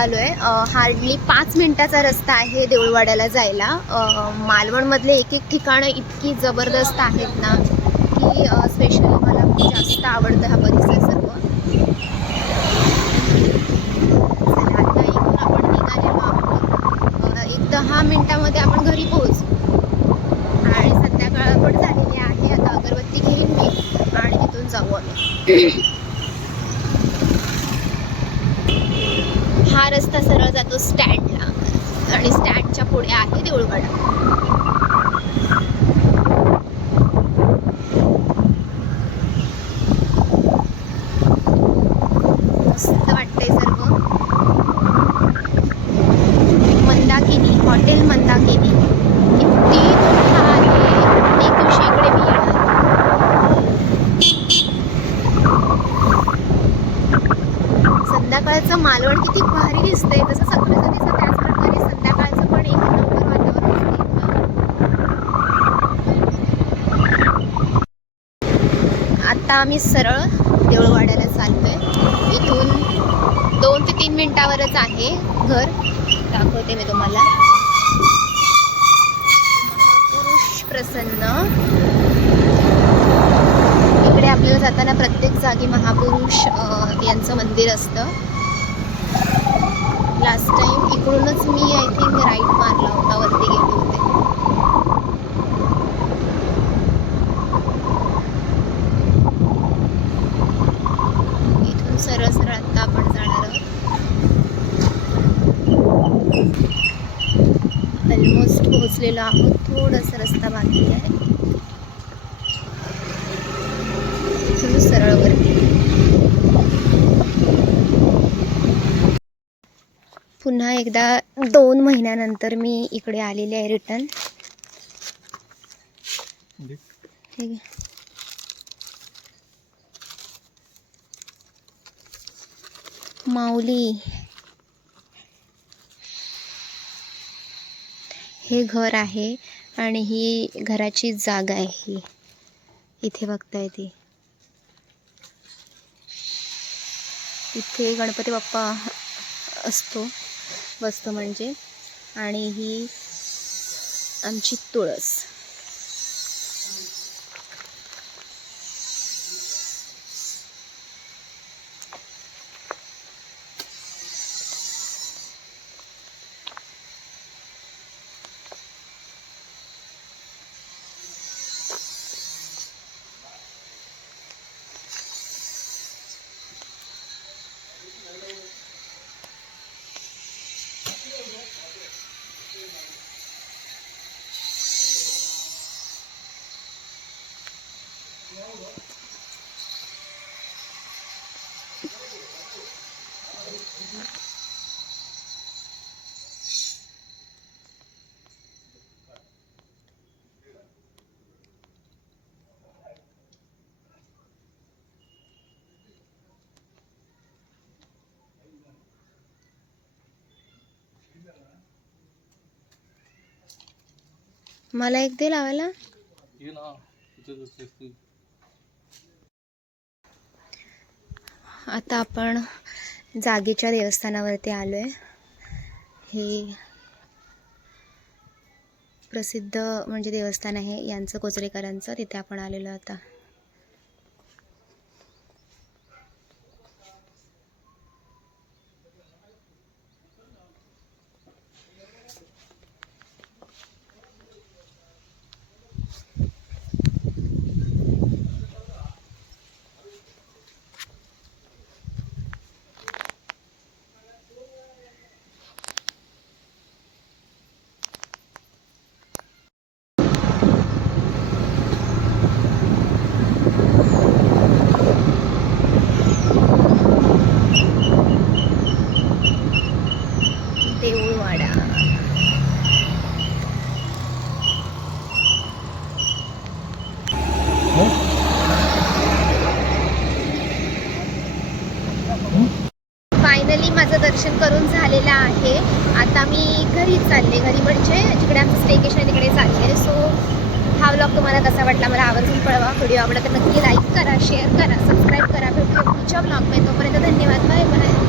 निघालो आहे. हार्डली 5 मिनिटाचा रस्ता आहे देऊळवाड्याला जायला. मालवणमधले एक एक ठिकाणं इतकी जबरदस्त आहेत ना की स्पेशली मला खूप जास्त आवडतं हा परिसर सर्व. चला आता इथून आपण निघालेलो आहोत. 10 मिनिटामध्ये आपण घरी पोहोचू आणि संध्याकाळ पण झालेली आहे. आता अगरबत्ती घेईन मी आणि तिथून जाऊ आम्ही. हा रस्ता सरळ जातो स्टँडला आणि स्टँडच्या पुढे आहे देऊळवाडा. मस्त वाटतंय सर्व. मंदाकिनी हॉटेल मंदाकिनी किती मोठा आहे. एक दिवशी इकडे मी येणार. संध्याकाळचं मालवण किती भारी दिसतंय. जसं सकाळचं दिसतं त्याच प्रकारे संध्याकाळचं पण एक नंबर वातावरण असते. आता आम्ही सरळ देऊळवाड्याला चाललोय. इथून 2 ते 3 मिनिटावरच आहे घर. दाखवते मी तुम्हाला. महापुरुष प्रसन्न. इकडे आपल्याला जाताना प्रत्येक जागी महापुरुष यांचं मंदिर असतं. लास्ट टाइम इकडूनच मी आय थिंक राईट मारला होता, वरती गेले होते. इथून सरळ सरळ आता आपण जाणार आहोत. ऑलमोस्ट पोहोचलेलो आहोत. थोडासा रस्ता बाकी आहे. इथून सरळ वरती. पुन्हा एकदा 2 महिन्यानंतर मी इकडे आलेले आहे रिटर्न. माऊली हे घर आहे आणि ही घराची जागा आहे. ही इथे बघताय ती. इथे गणपती बाप्पा असतो, बसतो म्हणजे. आणि ही आमची तुळस. मला एक दे लावायला. आता आपण जागेच्या देवस्थानावरती आलोय. हे प्रसिद्ध म्हणजे देवस्थान आहे यांचं, कोचरेकरांचं. तिथे आपण आलेलो आता. देऊळवाडा. फायनली माझं दर्शन करून झालेलं आहे. आता मी घरी चालले. घरी म्हणजे जिकडे आमचं स्टेकेशन आहे तिकडे चालले. सो हा व्लॉग तुम्हाला कसा वाटला मला आवर्जून कळवा. व्हिडिओ आवडला तर नक्की लाईक करा, शेअर करा, सबस्क्राईब करा. भेटूया पुढच्या व्लॉगमध्ये. तोपर्यंत धन्यवाद. Bye bye.